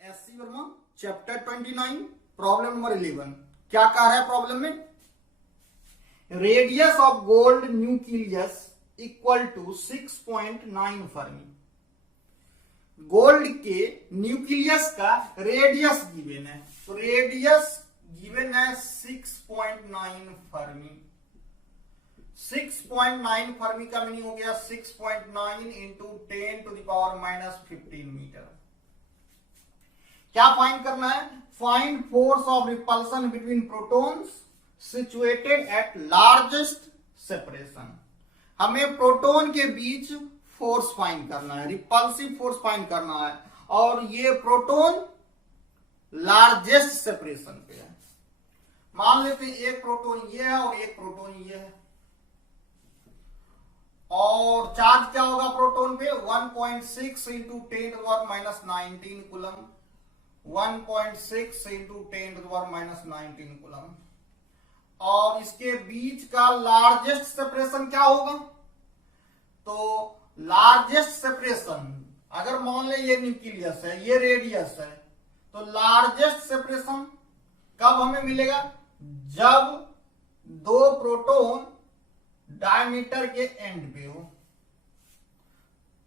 SC Verma chapter 29 problem number 11। क्या कह रहा है प्रॉब्लम में? Radius of gold nucleus equal to 6.9 fermi. Gold के न्यूक्लियस का रेडियस गिवन है, तो रेडियस गिवन है 6.9 फर्मी। 6.9 फर्मी का मीनिंग हो गया 6.9 into 10 to the power minus 15 metre. क्या फाइंड करना है? Find force of repulsion between protons situated at largest separation. हमें प्रोटॉन के बीच फोर्स फाइंड करना है, रिपल्सिव फोर्स फाइंड करना है, और ये प्रोटॉन लार्जेस्ट सेपरेशन पे है। मान लेते हैं एक प्रोटॉन ये है और एक प्रोटॉन ये है, और चार्ज क्या होगा प्रोटॉन पे? 1.6 into 10 to the power minus 19 coulomb. 1.6 into 10 to the power minus 19 coulomb. और इसके बीच का लार्जेस्ट सेपरेशन क्या होगा? तो लार्जेस्ट सेपरेशन, अगर मान ले ये न्यूक्लियस है, ये रेडियस है, तो लार्जेस्ट सेपरेशन कब हमें मिलेगा? जब दो प्रोटॉन डायमीटर के एंड पे हो,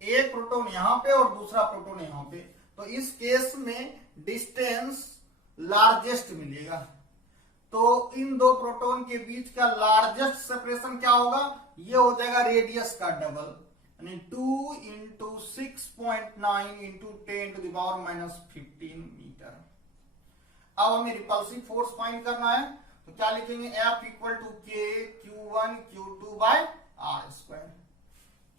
एक प्रोटॉन यहां पे और दूसरा प्रोटॉन यहां पे, तो इस केस में डिस्टेंस लार्जेस्ट मिलेगा। तो इन दो प्रोटॉन के बीच का लार्जेस्ट सेपरेशन क्या होगा? ये हो जाएगा रेडियस का डबल, यानी 2 into 6.9 into 10 to the power minus 15 metre. अब हमें रिपल्सिव फोर्स फाइंड करना है, तो क्या लिखेंगे? F equal to K Q1 Q2 by R square.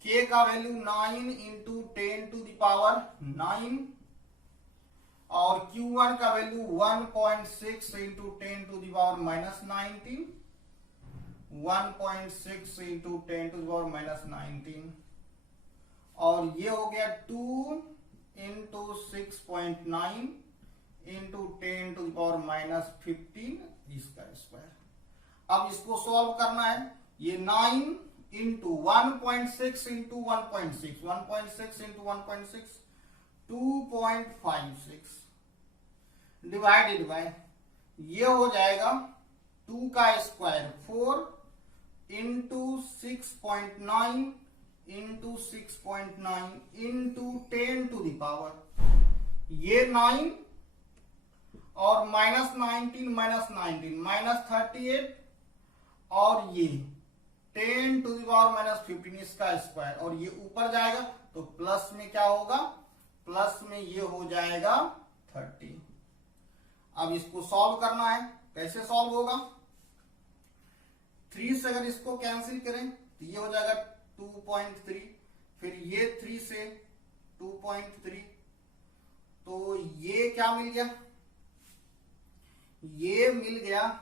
K का value 9 into 10 to the power 9, और Q1 का value 1.6 into 10 to the power minus 19, 1.6 into 10 to the power minus 19, और ये हो गया 2 into 6.9 into 10 to the power minus 15 इसका square. अब इसको सॉल्व करना है। ये 9 into 1.6 into 1.6, 1.6 into 1.6 2.56 divided by, ये हो जाएगा 2 का square 4 into 6.9 into 6.9 into 10 to the power, ये 9 और माइनस 19 माइनस 38, और ये 10 टू द पावर माइनस 15 इसका स्क्वायर, और ये ऊपर जाएगा तो प्लस में क्या होगा? प्लस में ये हो जाएगा 30। अब इसको सॉल्व करना है। कैसे सॉल्व होगा? 3 से अगर इसको कैंसिल करें तो ये हो जाएगा 2.3, फिर ये 3 से 2.3, तो ये क्या मिल गया? ये मिल गया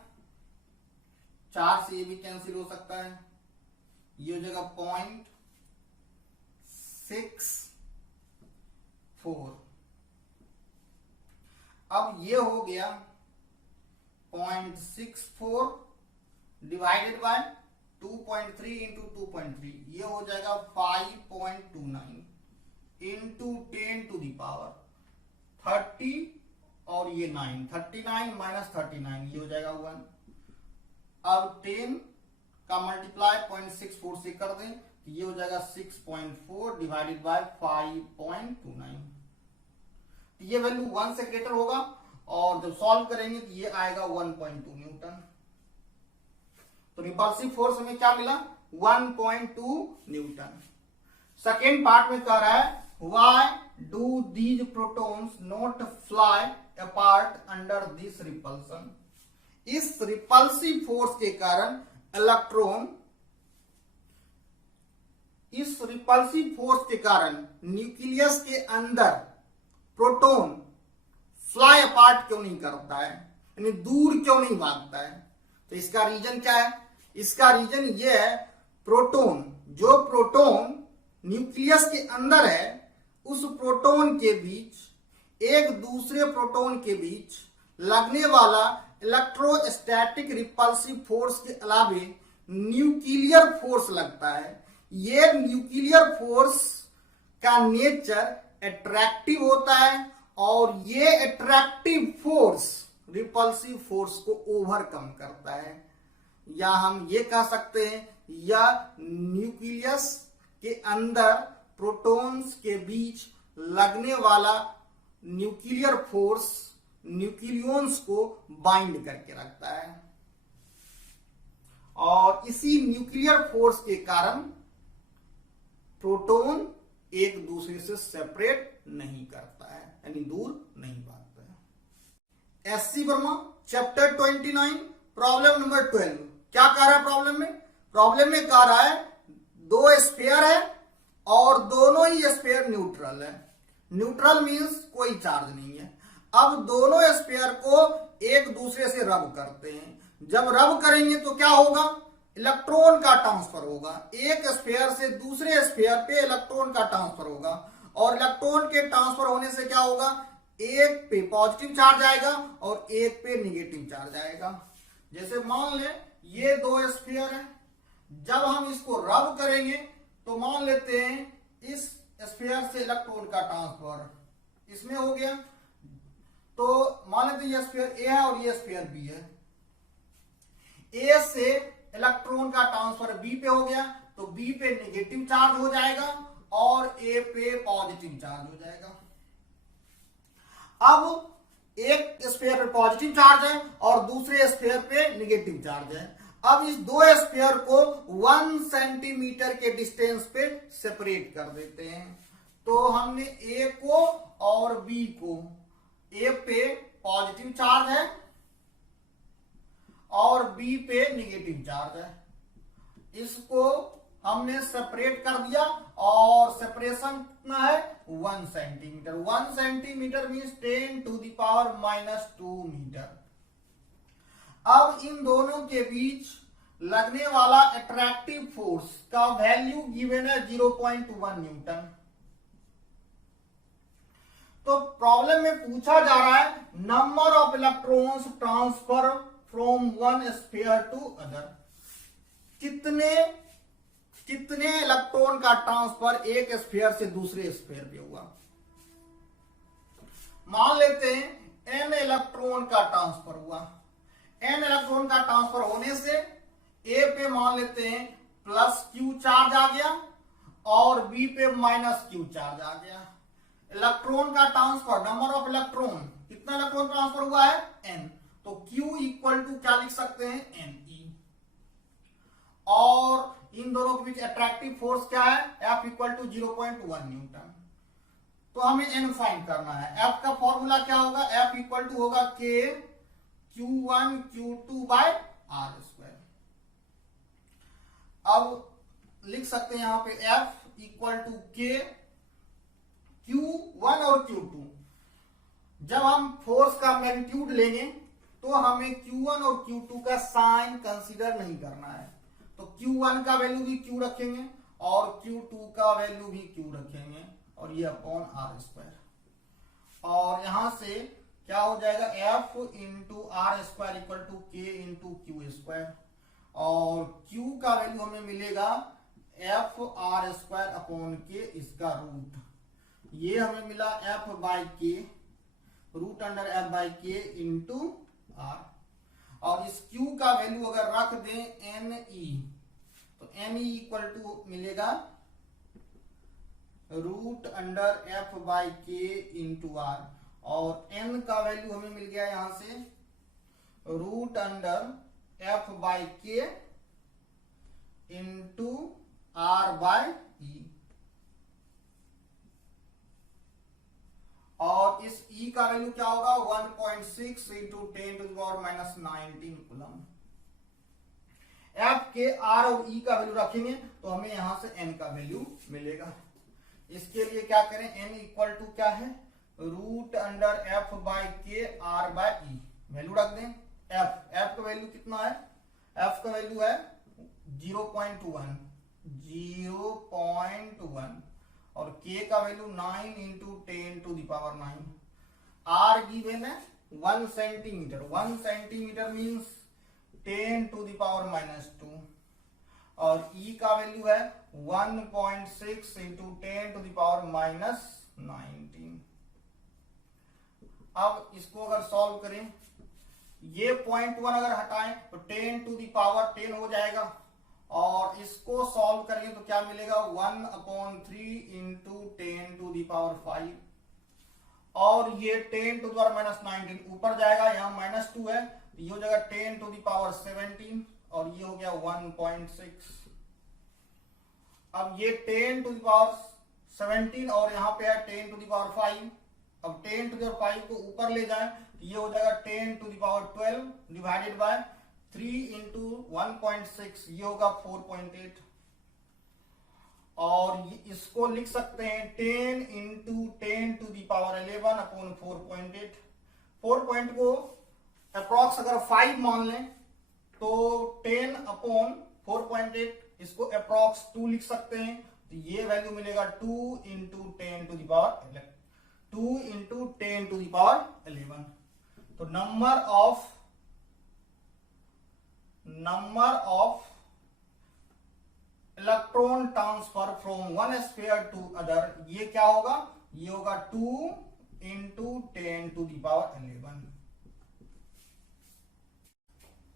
4 से ये भी कैंसिल हो सकता है, ये हो जाएगा 0.64। अब ये हो गया 0.64 डिवाइडेड बाय 2.3 इंटू 2.3, ये हो जाएगा 5.29 इंटू 10 टू द पावर 30, और ये 9, 39 माइनस 39, ये हो जाएगा 1। अब 10 का मल्टीप्लाई 0.64 से कर दें, तो ये हो जाएगा 6.4 डिवाइडेड बाय 5.29। तो ये वैल्यू 1 से ग्रेटर होगा, और जब सॉल्व करेंगे तो ये आएगा 1.2 न्यूटन। तो रिपल्सिव फोर्स हमें क्या मिला? 1.2 न्यूटन। सेकेंड पार्ट में कह रहा है why do these protons not fly apart under this repulsion? इस रिपल्सिव फोर्स के कारण इलेक्ट्रॉन, इस रिपल्सिव फोर्स के कारण न्यूक्लियस के अंदर प्रोटॉन फ्लाई अपार्ट क्यों नहीं करता है, यानी दूर क्यों नहीं भागता है? तो इसका रीजन क्या है? इसका रीजन ये है, प्रोटॉन, जो प्रोटॉन न्यूक्लियस के अंदर है, उस प्रोटॉन के बीच, एक दूसरे प्रोटॉन के बीच लगने वाला इलेक्ट्रोस्टैटिक रिपल्सिव फोर्स के अलावे न्यूक्लियर फोर्स लगता है। ये न्यूक्लियर फोर्स का नेचर अट्रैक्टिव होता है और ये अट्रैक्टिव फोर्स रिपल्सिव फोर्स को ओवरकम करता है, या हम ये कह सकते हैं या न्यूक्लियस के अंदर प्रोटॉन्स के बीच लगने वाला न्यूक्लियर फोर्स न्यूक्लियॉन्स को बाइंड करके रखता है, और इसी न्यूक्लियर फोर्स के कारण प्रोटॉन एक दूसरे से सेपरेट नहीं करता है, यानी दूर नहीं भागता है। SC Verma chapter 29 problem number 12 क्या कह रहा है प्रॉब्लम में? प्रॉब्लम में कह रहा है दो स्फीयर है और दोनों ही स्फीयर न्यूट्रल है। न्यूट्रल मींस कोई चार्ज नहीं है। अब दोनों स्फीयर को एक दूसरे से रब करते हैं। जब रब करेंगे तो क्या होगा? इलेक्ट्रॉन का ट्रांसफर होगा। एक स्फीयर से दूसरे स्फीयर पे इलेक्ट्रॉन का ट्रांसफर होगा, और इलेक्ट्रॉन के ट्रांसफर होने से क्या होगा? एक पे पॉजिटिव चार्ज आएगा और एक पे निगेटिव चार्ज आएगा। जैसे मान ले ये दो स्फीयर है, जब हम इसको रब करेंगे तो मान लेते हैं इस स्फीयर से इलेक्ट्रॉन का ट्रांसफर इसमें हो गया, तो मान लेते हैं ये स्फीयर ए है और ये स्फीयर बी है। ए से इलेक्ट्रॉन का ट्रांसफर बी पे हो गया, तो बी पे नेगेटिव चार्ज हो जाएगा और ए पे पॉजिटिव चार्ज हो जाएगा। अब एक स्फीयर पे पॉजिटिव चार्ज है और दूसरे स्फीयर पे नेगेटिव चार्ज है। अब इस दो स्फीयर को 1 सेंटीमीटर के डिस्टेंस पे सेपरेट कर देते हैं। तो हमने ए को और बी को, ए पे पॉजिटिव चार्ज है और बी पे नेगेटिव चार्ज है, इसको हमने सेपरेट कर दिया और सेपरेशन कितना है? 1 सेंटीमीटर। 1 centimetre means 10⁻⁻² metre. अब इन दोनों के बीच लगने वाला अट्रैक्टिव फोर्स का वैल्यू गिवन है 0.1 न्यूटन। तो प्रॉब्लम में पूछा जा रहा है number of electrons transfer from one sphere to other. कितने इलेक्ट्रॉन का ट्रांसफर एक स्फीयर से दूसरे स्फीयर पे हुआ? मान लेते हैं n इलेक्ट्रॉन का ट्रांसफर हुआ। n इलेक्ट्रॉन का ट्रांसफर होने से a पे मान लेते हैं +q चार्ज आ गया और b पे -q चार्ज आ गया। इलेक्ट्रॉन का ट्रांसफर, नंबर ऑफ इलेक्ट्रॉन, कितना इलेक्ट्रॉन ट्रांसफर हुआ है? n। तो q इक्वल टू क्या लिख सकते हैं? ne। और इन दोनों के बीच अट्रैक्टिव फोर्स क्या है? F equal to 0.1 newton. तो हमें n फाइंड करना है। F का फॉर्मूला क्या होगा? F इक्वल टू होगा K Q1 Q2 by R²। अब लिख सकते हैं यहां पे F equal to K Q1 और Q2। जब हम फोर्स का मैग्नीट्यूड लेंगे तो हमें Q1 और Q2 का साइन कंसीडर नहीं करना है। तो Q1 का वैल्यू भी Q रखेंगे और Q2 का वैल्यू भी Q रखेंगे, और ये अपॉन R²। और यहां से क्या हो जाएगा? F into R² equal to K into Q²। और Q का वैल्यू हमें मिलेगा F R² अपॉन K, इसका रूट। ये हमें मिला F by K, root under F by K into R। और इस Q का वैल्यू अगर रख दें Ne, तो Ne इक्वल टू मिलेगा root under F by K into R। और N का वैल्यू हमें मिल गया यहां से root under F by K into R by E। और इस E का वैल्यू क्या होगा? 1.6 इंटू 10⁻⁻19 कूलम। F के R और E का वैल्यू रखेंगे तो हमें यहां से N का वैल्यू मिलेगा। इसके लिए क्या करें? N इक्वल टू क्या है? Root under F by K R by E। Value रख दें। F का वैल्यू कितना है? F का वैल्यू है 0.1 और K का वैल्यू 9 इंटू 10⁻⁹। R गिवन है 1 सेंटीमीटर। 1 centimetre means 10⁻⁻²। और E का वैल्यू है 1.6 इंटू 10⁻⁻19। अब इसको अगर सॉल्व करें, ये 0.1 अगर हटाएं तो 10 टू द पावर 10 हो जाएगा, और इसको सॉल्व करेंगे तो क्या मिलेगा 1/3 इंटू 10 टू द पावर 5, और ये 10 टू द पावर -19 ऊपर जाएगा, यहाँ -2 है तो ये हो जाएगा 10 टू द पावर 17, और ये हो गया 1.6। अब ये 10 टू द पावर 17 और यहाँ पे है 10 टू द पावर 5, अब 10 टू द पावर 5 को ऊपर ले जाएं तो ये हो जाएगा 10 to the power 12 divided by 3 into 1.6, ये होगा 4.8, और इसको लिख सकते हैं 10 into 10 to the power 11 upon 4.8। 4 point को अप्रॉक्स अगर 5 मान लें तो 10 अपॉन 4.8, इसको अप्रॉक्स 2 लिख सकते हैं, तो ये वैल्यू मिलेगा 2 into 10 to the power 11, 2 into 10 to the power 11। तो number of electron transfer from one sphere to other, ये क्या होगा, ये होगा 2 into 10 to the power 11।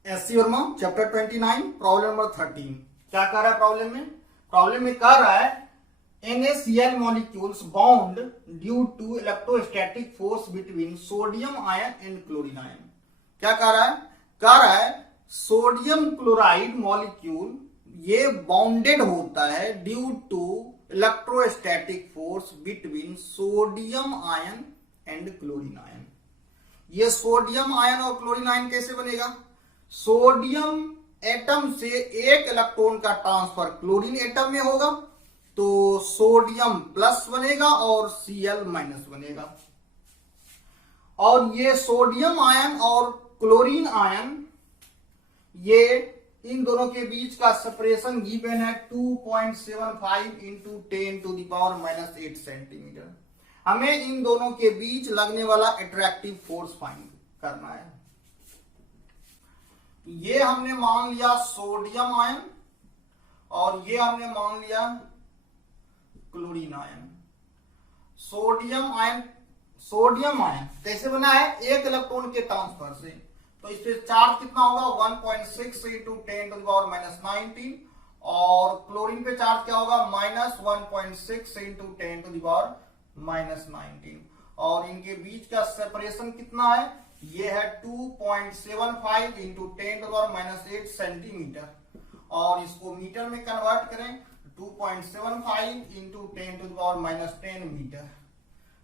SC Verma chapter 29 problem number 13 क्या कर रहा है प्रॉब्लम में कह रहा है NaCl molecules bound due to electrostatic force between sodium ion and chlorine ion। क्या कह रहा है सोडियम क्लोराइड मॉलिक्यूल ये बाउंडेड होता है due to electrostatic force between sodium ion and chlorine ion. ये सोडियम आयन और क्लोरीन आयन कैसे बनेगा, सोडियम एटम से एक इलेक्ट्रॉन का ट्रांसफर क्लोरीन एटम में होगा तो सोडियम प्लस बनेगा और Cl माइनस बनेगा, और ये सोडियम आयन और क्लोरीन आयन ये इन दोनों के बीच का सेपरेशन गिवन है 2.75 into 10 to the power -8 centimetre. हमें इन दोनों के बीच लगने वाला अट्रैक्टिव फोर्स फाइंड करना है। ये हमने मान लिया सोडियम आयन और ये हमने मान लिया क्लोरीन आयन। सोडियम आयन कैसे बना है, एक इलेक्ट्रॉन के ट्रांसफर से, तो इस पे चार्ज कितना होगा 1.6 इंटू 10 टू द पावर -19, और क्लोरीन पे चार्ज क्या होगा -1.6 इंटू 10 टू द पावर -19, और इनके बीच का सेपरेशन कितना है, ये है 2.75 into 10 to the power -8 centimetre, और इसको मीटर में कन्वर्ट करें 2.75 into 10 to the power -10 metre.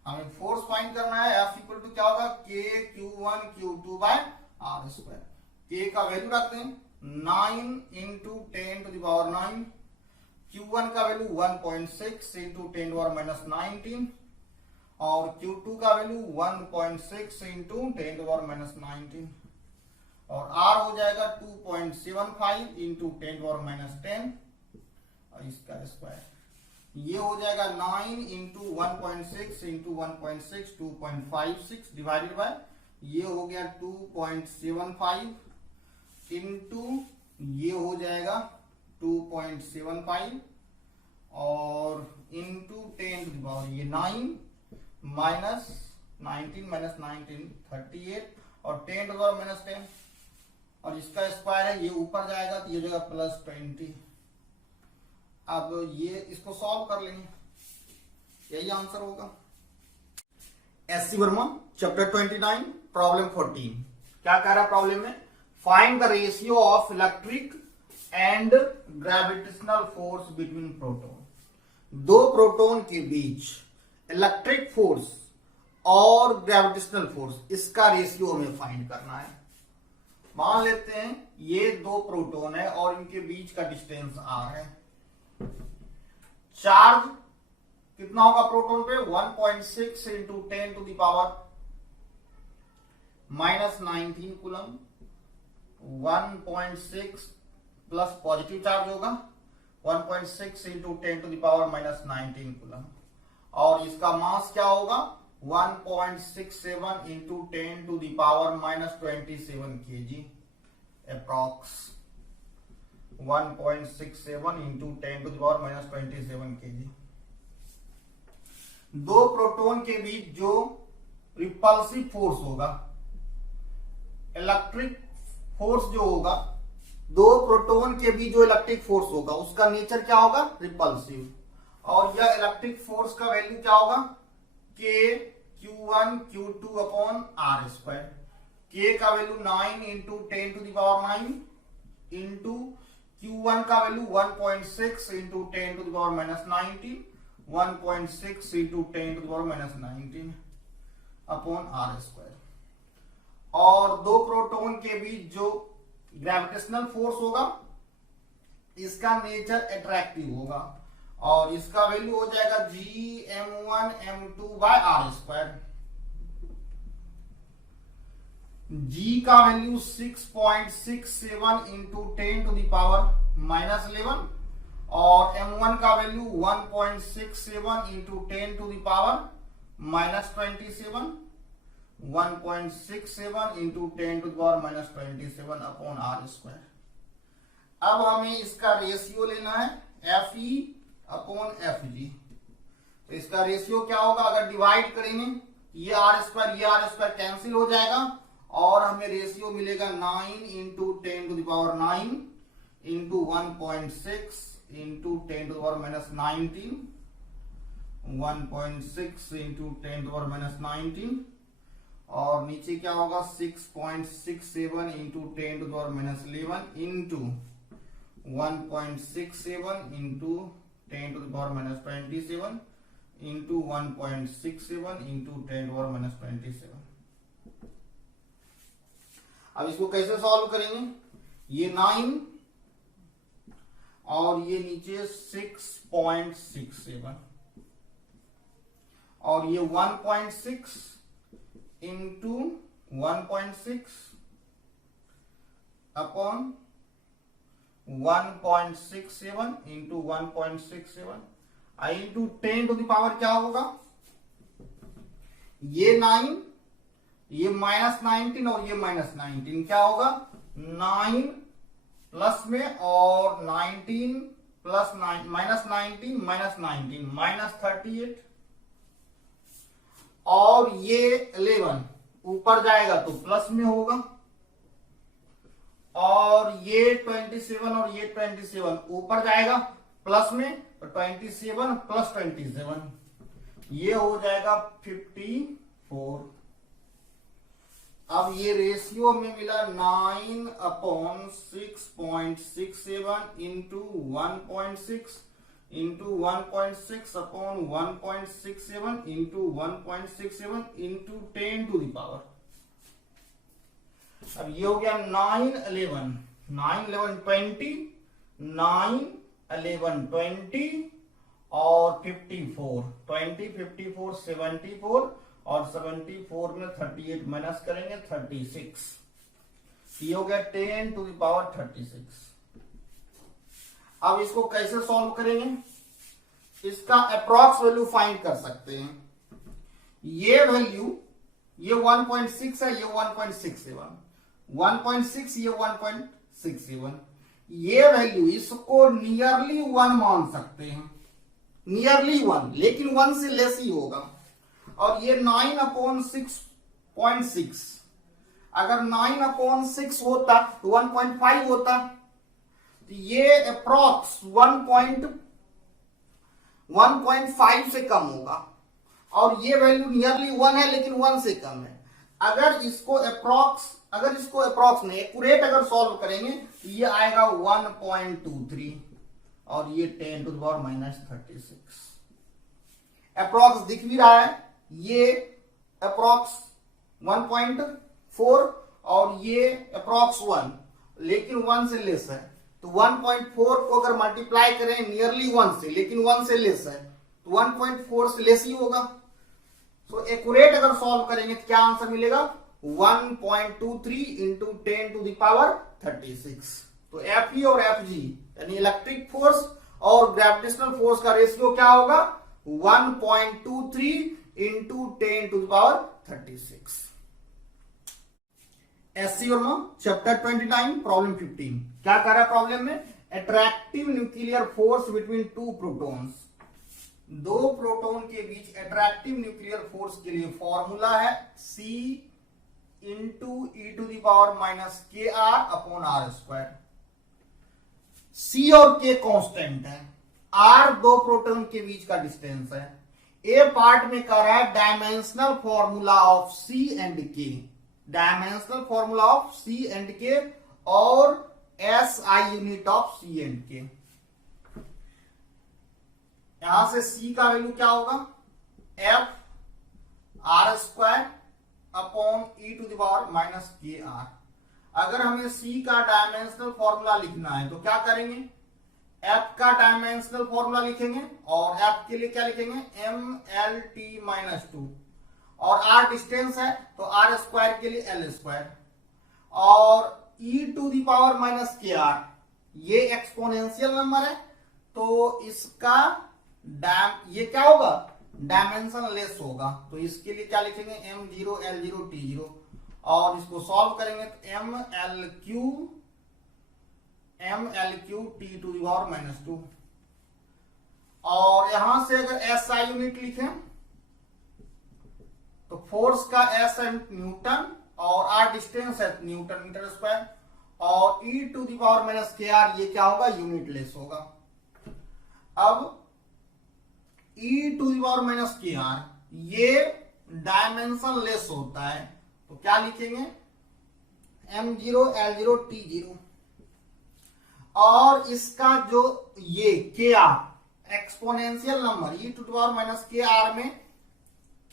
हमें फोर्स फाइंड करना है, F इक्वल टू क्या होगा KQ1 Q2 by R square. K का वैल्यू रखते हैं 9 into 10 to the power 9, Q1 का value 1.6 into 10 to the power -19, और Q2 का value 1.6 into 10 to the power -19, और R हो जाएगा 2.75 इंटू 10 टू द पावर -10 और इसका स्क्वायर, ये हो जाएगा 9 इंटू 1.6 इंटू 1.6 2.56 डिवाइडेड बाय, ये हो गया 2.75 इंटू ये हो जाएगा 2.75 और इंटू 10 टू द पावर ये 9 माइनस 19 38 और 10 टू द पावर -10, और इसका स्क्वायर है ये ऊपर जाएगा तो ये हो जाएगा +20। अब ये इसको सॉल्व कर लेंगे, यही आंसर होगा। एससी वर्मा चैप्टर 29 प्रॉब्लम 14 क्या कह रहा है प्रॉब्लम में, find the ratio of electric and gravitational force between proton. दो प्रोटॉन के बीच इलेक्ट्रिक फोर्स और ग्रेविटेशनल फोर्स, इसका रेशियो हमें फाइंड करना है। मान लेते हैं ये दो प्रोटॉन है और इनके बीच का डिस्टेंस r है। चार्ज कितना होगा प्रोटॉन पे 1.6 into 10 to the power -19 coulomb, 1.6 plus positive charge होगा 1.6 into 10 to the power -19 coulomb, और इसका मास क्या होगा 1.67 into 10 to the power -27 kg approx, 1.67 into 10 to the power -27 kg। दो प्रोटॉन के बीच जो रिपल्सिव फोर्स होगा। इलेक्ट्रिक फोर्स जो होगा, दो प्रोटॉन के बीच जो इलेक्ट्रिक फोर्स होगा उसका नेचर क्या होगा, रिपल्सिव। और यह इलेक्ट्रिक फोर्स का वैल्यू क्या होगा, के Q1 Q2 upon are square. K का value 9 into 10 to the power 9 into Q1 का value 1.6 into 10 to the power minus 19, 1.6 into 10 to the power minus 19 upon are square. और दो प्रोटॉन के बीच जो ग्रेविटेशनल फोर्स होगा इसका नेचर अट्रैक्टिव होगा और इसका वैल्यू हो जाएगा Gm1m2 by R square. G का value 6.67 into 10 to the power minus 11 और m1 का value 1.67 into 10 to the power minus 27, 1.67 into 10 to the power minus 27 upon are square. अब हमें इसका रेशियो लेना है Fe अपॉन Fg। तो इसका रेशियो क्या होगा, अगर डिवाइड करेंगे ये आर स्क्वायर कैंसिल हो जाएगा और हमें रेशियो मिलेगा 9 into 10 to the power 9 into 1.6 into 10 to the power minus 19, 1.6 into 10 to the power minus 19 और नीचे क्या होगा 6.67 into 10 to the power minus 11 into 1.67 into 10 to the power minus 27 into 1.67 into 10 to the power minus 27। अब इसको कैसे solve करेंगे, ये 9 और ये नीचे 6.67 और ये 1.6 into 1.6 upon 1.67 into 1.67 into 10 to the power क्या होगा, ये 9, ये माइनस 19 और ये माइनस 19 क्या होगा 9 प्लस में और 19 प्लस माइनस 19 माइनस 19 माइनस 38 और ये 11 ऊपर जाएगा तो प्लस में होगा और ये 27 और ये 27 ऊपर जाएगा प्लस में तो 27 प्लस 27 ये हो जाएगा 54। अब ये रेशियो में मिला 9 upon 6.67 into 1.6 into 1.6 upon 1.67 into 1.67 into 10 to the power. अब ये हो गया 9 11 20, 9 11 20 और 54 20 54 74 और 74 में 38 माइनस करेंगे 36, ये हो गया 10 टू द पावर 36। अब इसको कैसे सॉल्व करेंगे, इसका अप्रॉक्स वैल्यू फाइंड कर सकते हैं। ये वैल्यू ये 1.6 है, ये 1.67, 1.6 ये 1.67, ये वैल्यू इसको नियरली 1 मान सकते हैं, नियरली 1 लेकिन 1 से लेस ही होगा। और ये 9 अपॉन 6.6 अगर 9 अपॉन 6 होता तो 1.5 होता, तो ये अप्रॉक्स 1.5 से कम होगा और ये वैल्यू नियरली 1 है लेकिन 1 से कम है। अगर इसको अप्रॉक्स नहीं एक्यूरेट अगर सॉल्व करेंगे तो ये आएगा 1.23 और ये 10 to the power minus 36। Approx दिख भी रहा है, ये अप्रॉक्स 1.4 और ये अप्रॉक्स 1 लेकिन 1 से लेस है, तो 1.4 को अगर मल्टीप्लाई करें नियरली 1 से लेकिन 1 से लेस है तो 1.4 से लेस ही होगा। तो एक्यूरेट अगर सॉल्व करेंगे तो क्या आंसर मिलेगा 1.23 इंटू 10 टू द पावर 36। तो Fe और Fg यानी इलेक्ट्रिक फोर्स और ग्रेविटेशनल फोर्स का रेशियो क्या होगा 1.23 into 10 to the power 36। SC Verma chapter 29 problem 15 क्या कर रहा है प्रॉब्लम में, attractive nuclear force between two protons, दो प्रोटॉन के बीच अट्रैक्टिव न्यूक्लियर फोर्स के लिए फॉर्मूला है C into e to the power minus के r upon are square. C और K कांस्टेंट है, R दो प्रोटॉन के बीच का डिस्टेंस है। ए पार्ट में कह रहा है dimensional formula of C and K, dimensional formula of C and K और SI unit of C and K। यहां से C का वैल्यू क्या होगा, F R square upon e to the power minus के आर। अगर हमें C का डायमेंशनल फॉर्मूला लिखना है तो क्या करेंगे, F का डायमेंशनल फॉर्मूला लिखेंगे और F के लिए क्या लिखेंगे, MLT माइनस 2 और R डिस्टेंस है तो R स्क्वायर के लिए L स्क्वायर और e to the power minus के आर ये एक्सपोनेंशियल नंबर है तो इसका ये क्या होगा, डायमेंशन लेस होगा। तो इसके लिए क्या लिखेंगे, M0 L0 T0 और इसको सॉल्व करेंगे तो ML T to the power minus 2 और यहां से अगर SI यूनिट लिखें तो फोर्स का S है न्यूटन और R डिस्टेंस है न्यूटन मीटर स्क्वायर और e to the power minus के आर ये क्या होगा, यूनिट लेस होगा। अब e to the power minus के आर ये डायमेंशन लेस होता है तो क्या लिखेंगे, M0 L0 T0 और इसका जो ये K R exponential number e to the power minus के आर में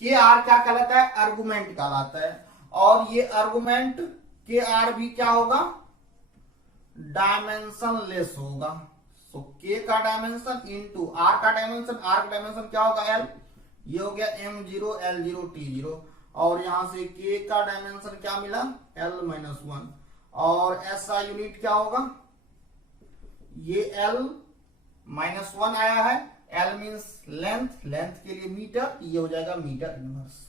के आर क्या कहलाता है, आर्गुमेंट कहलाता है और ये आर्गुमेंट के आर भी क्या होगा, डायमेंशन लेस होगा। तो के का डायमेंशन इंटू आर का डायमेंशन, आर का डायमेंशन क्या होगा एल, ये हो गया M0 L0 T0 और यहां से के का डायमेंशन क्या मिला L माइनस 1 और SI यूनिट क्या होगा, ये L माइनस 1 आया है, L मीन्स लेंथ, लेंथ के लिए मीटर, ये हो जाएगा मीटर इनवर्स।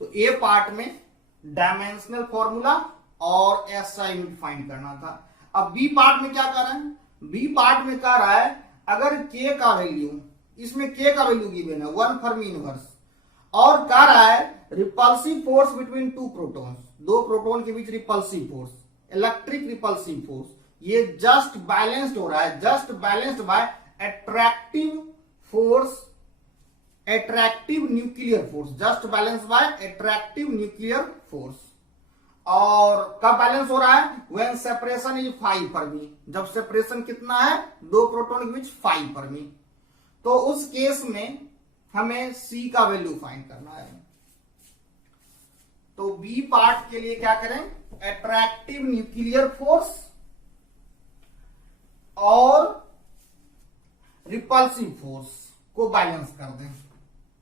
तो ए पार्ट में डायमेंशनल फॉर्मूला और SI यूनिट फाइंड करना था। अब बी पार्ट में क्या कर रहा है, बी पार्ट में कह रहा है अगर K का वैल्यू, इसमें K का वैल्यू गिवन है 1 फर्मी इनवर्स और कह रहा है repulsive force between two protons, दो प्रोटॉन के बीच repulsive force, electric repulsive force, ये जस्ट बैलेंस्ड हो रहा है, just balanced by attractive force, attractive nuclear force, just balance by attractive nuclear force. और कब बैलेंस हो रहा है, व्हेन सेपरेशन इज 5 फर्मी, जब सेपरेशन कितना है, दो प्रोटॉन के बीच 5 फर्मी। तो उस केस में हमें C का वैल्यू फाइंड करना है। तो बी पार्ट के लिए क्या करें, अट्रैक्टिव न्यूक्लियर फोर्स और रिपल्सिव फोर्स को बैलेंस कर दें।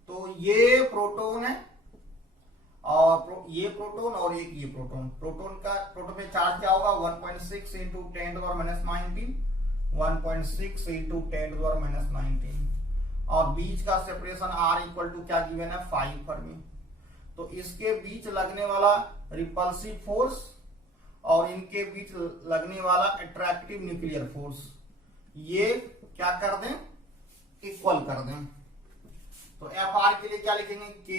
तो ये प्रोटॉन है और ये प्रोटॉन और एक ये प्रोटॉन, प्रोटॉन में चार्ज क्या होगा 1.6 into 10 to power minus 19, 1.6 into 10 to power minus 19 और बीच का सेपरेशन R इक्वल टू क्या गिवन है 5 फर्मी। तो इसके बीच लगने वाला रिपल्सिव फोर्स और इनके बीच लगने वाला अट्रैक्टिव न्यूक्लियर फोर्स ये क्या कर दें, इक्वल कर दें। तो FR के लिए क्या लिखेंगे, K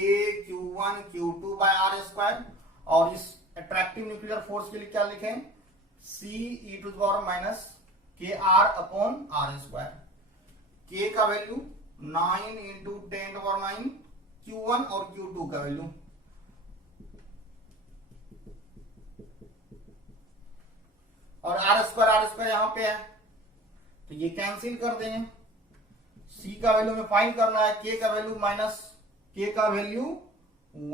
Q1 Q2 by R square और इस अट्रैक्टिव न्यूक्लियर फोर्स के लिए क्या लिखें, C e to the power minus K R upon R square. K का value 9 into 10 to power 9, Q1 और Q2 का वैल्यू और R स्क्वायर यहां पे है तो ये कैंसिल कर देंगे। C का वैल्यू में फाइंड करना है, K का वैल्यू माइनस K का वैल्यू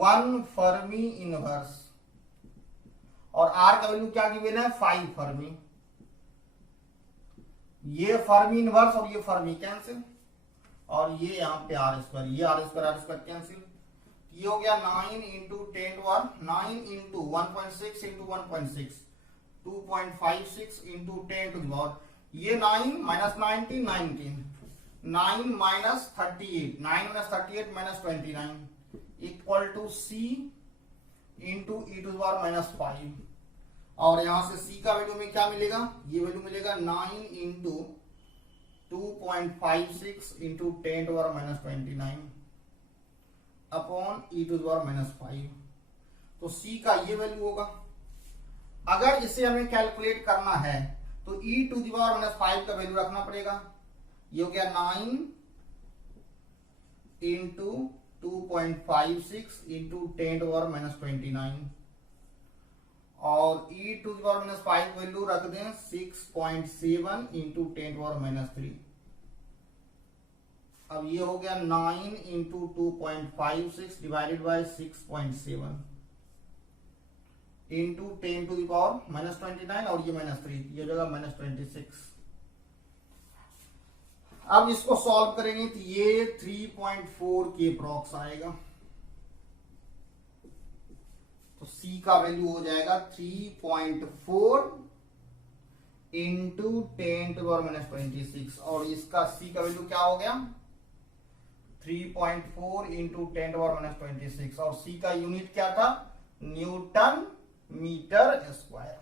1 फर्मी इनवर्स और R का वैल्यू क्या गिवन है 5 फर्मी। ये फर्मी इनवर्स और ये फर्मी कैंसिल और ये यहां पे R स्क्वायर, ये R स्क्वायर कैंसिल। ये हो गया 9 into 10 to 9 into 1.6 into 1.6 2.56 into 10 to the power, ये 9 minus 19 19, 9 minus 38, 9 minus 38 minus 29 equal to C into e to the power minus 5 और यहां से C का वैल्यू में क्या मिलेगा, ये वैल्यू मिलेगा 9 इंटू 2.56 इंटू 10⁻⁻29 अपॉन e⁻⁵। तो c का ये वैल्यू होगा। अगर इसे हमें कैलकुलेट करना है तो e⁻⁵ का वैल्यू रखना पड़ेगा। ये हो गया 9 इंटू 2.56 इंटू 10⁻⁻29 और e⁻⁵ वैल्यू रख दें 6.7 इंटू 10⁻⁻3। अब ये हो गया 9 इंटू 2.56 डिवाइडेड बाय 6.7 इंटू 10⁻⁻29 और ये -3, ये जगह -26। अब इसको सॉल्व करेंगे तो ये 3.4 के अप्रॉक्स आएगा। तो c का वैल्यू हो जाएगा 3.4 इंटू 10⁻⁻26 और इसका c का वैल्यू क्या हो गया 3.4 इंटू 10⁻⁻26 और c का यूनिट क्या था न्यूटन मीटर स्क्वायर।